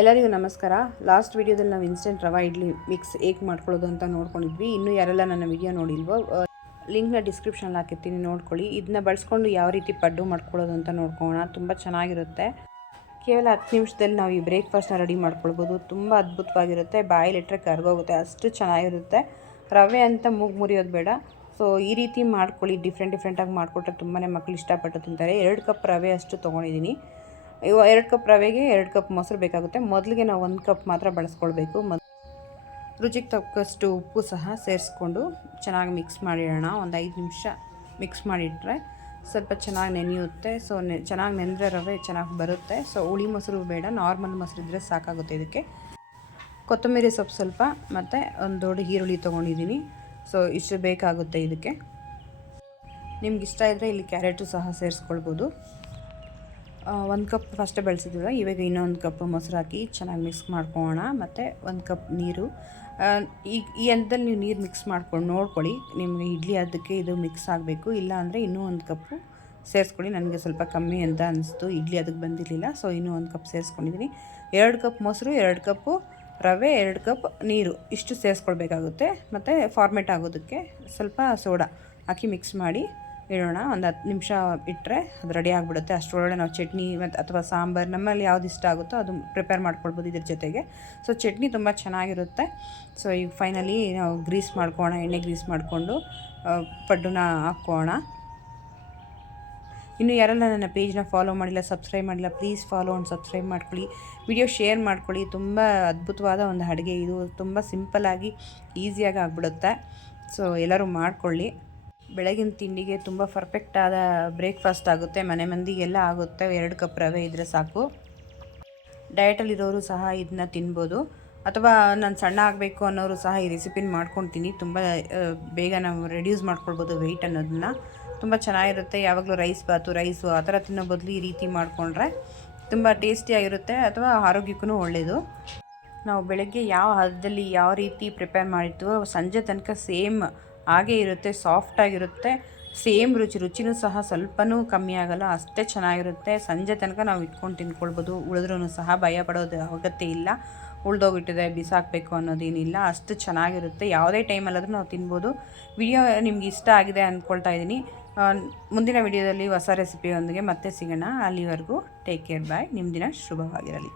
ಎಲ್ಲರಿಗೂ ನಮಸ್ಕಾರ. ಲಾಸ್ಟ್ ವಿಡಿಯೋದಲ್ಲಿ ನಾವು ಇನ್ಸ್ಟೆಂಟ್ ರವಾ ಇಡ್ಲಿ ಮಿಕ್ಸ್ ಹೇಗೆ ಮಾಡ್ಕೊಳ್ಳೋದು ಅಂತ ನೋಡ್ಕೊಂಡಿದ್ವಿ. ಇನ್ನೂ ಯಾರೆಲ್ಲ ನನ್ನ ವಿಡಿಯೋ ನೋಡಿಲ್ವೋ ಲಿಂಕ್ನ ಡಿಸ್ಕ್ರಿಪ್ಷನಲ್ಲಿ ಹಾಕಿರ್ತೀನಿ, ನೋಡ್ಕೊಳ್ಳಿ. ಇದನ್ನ ಬಳಸ್ಕೊಂಡು ಯಾವ ರೀತಿ ಪಡ್ಡು ಮಾಡ್ಕೊಳ್ಳೋದು ಅಂತ ನೋಡ್ಕೊಳ್ಳೋಣ. ತುಂಬ ಚೆನ್ನಾಗಿರುತ್ತೆ. ಕೇವಲ 10 ನಿಮಿಷದಲ್ಲಿ ನಾವು ಈ ಬ್ರೇಕ್ಫಾಸ್ಟ್ನ ರೆಡಿ ಮಾಡ್ಕೊಳ್ಬೋದು. ತುಂಬ ಅದ್ಭುತವಾಗಿರುತ್ತೆ. ಬಾಯಲ್ಲಿಟ್ಟರೆ ಕರ್ಗೋಗುತ್ತೆ, ಅಷ್ಟು ಚೆನ್ನಾಗಿರುತ್ತೆ. ರವೆ ಅಂತ ಮೂಗು ಮುರಿಯೋದು ಬೇಡ. ಸೊ ಈ ರೀತಿ ಮಾಡ್ಕೊಳ್ಳಿ. ಡಿಫ್ರೆಂಟಾಗಿ ಮಾಡಿಕೊಟ್ರೆ ತುಂಬಾ ಮಕ್ಕಳು ಇಷ್ಟಪಟ್ಟು ತಿಂತಾರೆ. 2 ಕಪ್ ರವೆ ಅಷ್ಟು ತೊಗೊಂಡಿದ್ದೀನಿ. 2 ಕಪ್ ರವೆಗೆ 2 ಕಪ್ ಮೊಸರು ಬೇಕಾಗುತ್ತೆ. ಮೊದಲಿಗೆ ನಾವು 1 ಕಪ್ ಮಾತ್ರ ಬಳಸ್ಕೊಳ್ಬೇಕು. ರುಚಿಗೆ ತಕ್ಕಷ್ಟು ಉಪ್ಪು ಸಹ ಸೇರಿಸ್ಕೊಂಡು ಚೆನ್ನಾಗಿ ಮಿಕ್ಸ್ ಮಾಡಿಡೋಣ. ಒಂದು 5 ನಿಮಿಷ ಮಿಕ್ಸ್ ಮಾಡಿಟ್ರೆ ಸ್ವಲ್ಪ ಚೆನ್ನಾಗಿ ನೆನೆಯುತ್ತೆ. ಸೊ ಚೆನ್ನಾಗಿ ನೆನೆದ್ರೆ ರವೆ ಚೆನ್ನಾಗಿ ಬರುತ್ತೆ. ಸೊ ಹುಳಿ ಮೊಸರು ಬೇಡ, ನಾರ್ಮಲ್ ಮೊಸರು ಇದ್ದರೆ ಸಾಕಾಗುತ್ತೆ. ಇದಕ್ಕೆ ಕೊತ್ತಂಬರಿ ಸೊಪ್ಪು ಸ್ವಲ್ಪ ಮತ್ತು ಒಂದು ದೊಡ್ಡ ಈರುಳ್ಳಿ ತೊಗೊಂಡಿದ್ದೀನಿ. ಸೊ ಇಷ್ಟು ಬೇಕಾಗುತ್ತೆ ಇದಕ್ಕೆ. ನಿಮ್ಗೆ ಇಷ್ಟ ಇದ್ದರೆ ಇಲ್ಲಿ ಕ್ಯಾರೆಟು ಸಹ ಸೇರಿಸ್ಕೊಳ್ಬೋದು. 1 ಕಪ್ ಫಸ್ಟೇ ಬೆಳೆಸಿದ್ವಲ್ಲ, ಇವಾಗ ಇನ್ನೊಂದು ಕಪ್ ಮೊಸರು ಹಾಕಿ ಚೆನ್ನಾಗಿ ಮಿಕ್ಸ್ ಮಾಡ್ಕೊಳ್ಳೋಣ. ಮತ್ತು 1 ಕಪ್ ನೀರು. ಈ ಹಂತದಲ್ಲಿ ನೀವು ನೀರು ಮಿಕ್ಸ್ ಮಾಡ್ಕೊಂಡು ನೋಡ್ಕೊಳ್ಳಿ. ನಿಮಗೆ ಇಡ್ಲಿ ಅದಕ್ಕೆ ಇದು ಮಿಕ್ಸ್ ಆಗಬೇಕು, ಇಲ್ಲ ಅಂದರೆ ಇನ್ನೂ 1 ಕಪ್ಪು ಸೇರಿಸ್ಕೊಳ್ಳಿ. ನನಗೆ ಸ್ವಲ್ಪ ಕಮ್ಮಿ ಅಂತ ಅನಿಸ್ತು, ಇಡ್ಲಿ ಅದಕ್ಕೆ ಬಂದಿರಲಿಲ್ಲ. ಸೊ ಇನ್ನೂ 1 ಕಪ್ ಸೇರಿಸ್ಕೊಂಡಿದ್ದೀನಿ. 2 ಕಪ್ ಮೊಸರು, 2 ಕಪ್ಪು ರವೆ, 2 ಕಪ್ ನೀರು, ಇಷ್ಟು ಸೇರಿಸ್ಕೊಳ್ಬೇಕಾಗುತ್ತೆ. ಮತ್ತು ಫಾರ್ಮೇಟ್ ಆಗೋದಕ್ಕೆ ಸ್ವಲ್ಪ ಸೋಡಾ ಹಾಕಿ ಮಿಕ್ಸ್ ಮಾಡಿ ಇಡೋಣ. ಒಂದು 10 ನಿಮಿಷ ಇಟ್ಟರೆ ಅದು ರೆಡಿ ಆಗಿಬಿಡುತ್ತೆ. ಅಷ್ಟರೊಳಗೆ ನಾವು ಚಟ್ನಿ ಮತ್ತು ಅಥವಾ ಸಾಂಬಾರು ನಮ್ಮಲ್ಲಿ ಯಾವ್ದು ಇಷ್ಟ ಆಗುತ್ತೋ ಅದು ಪ್ರಿಪೇರ್ ಮಾಡ್ಕೊಳ್ಬೋದು ಇದ್ರ ಜೊತೆಗೆ. ಸೊ ಚಟ್ನಿ ತುಂಬ ಚೆನ್ನಾಗಿರುತ್ತೆ. ಸೊ ಈಗ ಫೈನಲಿ ನಾವು ಗ್ರೀಸ್ ಮಾಡ್ಕೊಳ್ಳೋಣ. ಎಣ್ಣೆ ಗ್ರೀಸ್ ಮಾಡಿಕೊಂಡು ಪಡ್ಡುನ ಹಾಕ್ಕೋಣ. ಇನ್ನು ಯಾರೆಲ್ಲ ನನ್ನ ಪೇಜ್ನ ಫಾಲೋ ಮಾಡಿಲ್ಲ, ಸಬ್ಸ್ಕ್ರೈಬ್ ಮಾಡಿಲ್ಲ, ಪ್ಲೀಸ್ ಫಾಲೋ ಆ್ಯಂಡ್ ಸಬ್ಸ್ಕ್ರೈಬ್ ಮಾಡ್ಕೊಳ್ಳಿ. ವಿಡಿಯೋ ಶೇರ್ ಮಾಡ್ಕೊಳ್ಳಿ. ತುಂಬ ಅದ್ಭುತವಾದ ಒಂದು ಅಡುಗೆ ಇದು. ತುಂಬ ಸಿಂಪಲ್ಲಾಗಿ ಈಸಿಯಾಗಿ ಆಗಿಬಿಡುತ್ತೆ. ಸೊ ಎಲ್ಲರೂ ಮಾಡ್ಕೊಳ್ಳಿ. ಬೆಳಗಿನ ತಿಂಡಿಗೆ ತುಂಬ ಪರ್ಫೆಕ್ಟಾದ ಬ್ರೇಕ್ಫಾಸ್ಟ್ ಆಗುತ್ತೆ. ಮನೆ ಮಂದಿಗೆಲ್ಲ ಆಗುತ್ತೆ. 2 ಕಪ್ ರವೆ ಇದ್ದರೆ ಸಾಕು. ಡಯಟಲ್ಲಿರೋರು ಸಹ ಇದನ್ನ ತಿನ್ಬೋದು. ಅಥವಾ ನಾನು ಸಣ್ಣ ಆಗಬೇಕು ಅನ್ನೋರು ಸಹ ಈ ರೆಸಿಪಿನ ಮಾಡ್ಕೊತೀನಿ. ತುಂಬ ಬೇಗ ನಾವು ರೆಡ್ಯೂಸ್ ಮಾಡ್ಕೊಳ್ಬೋದು ವೆಯ್ಟ್ ಅನ್ನೋದನ್ನ. ತುಂಬ ಚೆನ್ನಾಗಿರುತ್ತೆ. ಯಾವಾಗಲೂ ರೈಸು ಆ ಥರ ತಿನ್ನೋ ಬದಲು ಈ ರೀತಿ ಮಾಡಿಕೊಂಡ್ರೆ ತುಂಬ ಟೇಸ್ಟಿಯಾಗಿರುತ್ತೆ. ಅಥವಾ ಆರೋಗ್ಯಕ್ಕೂ ಒಳ್ಳೆಯದು. ನಾವು ಬೆಳಗ್ಗೆ ಯಾವ ಹದದಲ್ಲಿ ಯಾವ ರೀತಿ ಪ್ರಿಪೇರ್ ಮಾಡಿರ್ತೀವೋ ಸಂಜೆ ತನಕ ಸೇಮ್ ಹಾಗೇ ಇರುತ್ತೆ. ಸಾಫ್ಟಾಗಿರುತ್ತೆ. ಸೇಮ್ ರುಚಿನೂ ಸಹ ಸ್ವಲ್ಪನೂ ಕಮ್ಮಿ ಆಗೋಲ್ಲ, ಅಷ್ಟೇ ಚೆನ್ನಾಗಿರುತ್ತೆ. ಸಂಜೆ ತನಕ ನಾವು ಇಟ್ಕೊಂಡು ತಿನ್ಕೊಳ್ಬೋದು. ಉಳಿದ್ರೂ ಸಹ ಭಯ ಪಡೋದು ಅಗತ್ಯ ಇಲ್ಲ. ಉಳ್ದೋಗಿಟ್ಟಿದೆ ಬಿಸಾಕಬೇಕು ಅನ್ನೋದೇನಿಲ್ಲ. ಅಷ್ಟು ಚೆನ್ನಾಗಿರುತ್ತೆ. ಯಾವುದೇ ಟೈಮಲ್ಲಾದರೂ ನಾವು ತಿನ್ಬೋದು. ವಿಡಿಯೋ ನಿಮ್ಗೆ ಇಷ್ಟ ಆಗಿದೆ ಅಂದ್ಕೊಳ್ತಾ ಇದ್ದೀನಿ. ಮುಂದಿನ ವಿಡಿಯೋದಲ್ಲಿ ಹೊಸ ರೆಸಿಪಿಯೊಂದಿಗೆ ಮತ್ತೆ ಸಿಗೋಣ. ಅಲ್ಲಿವರೆಗೂ ಟೇಕ್ ಕೇರ್, ಬಾಯ್. ನಿಮ್ಮ ದಿನ ಶುಭವಾಗಿರಲಿ.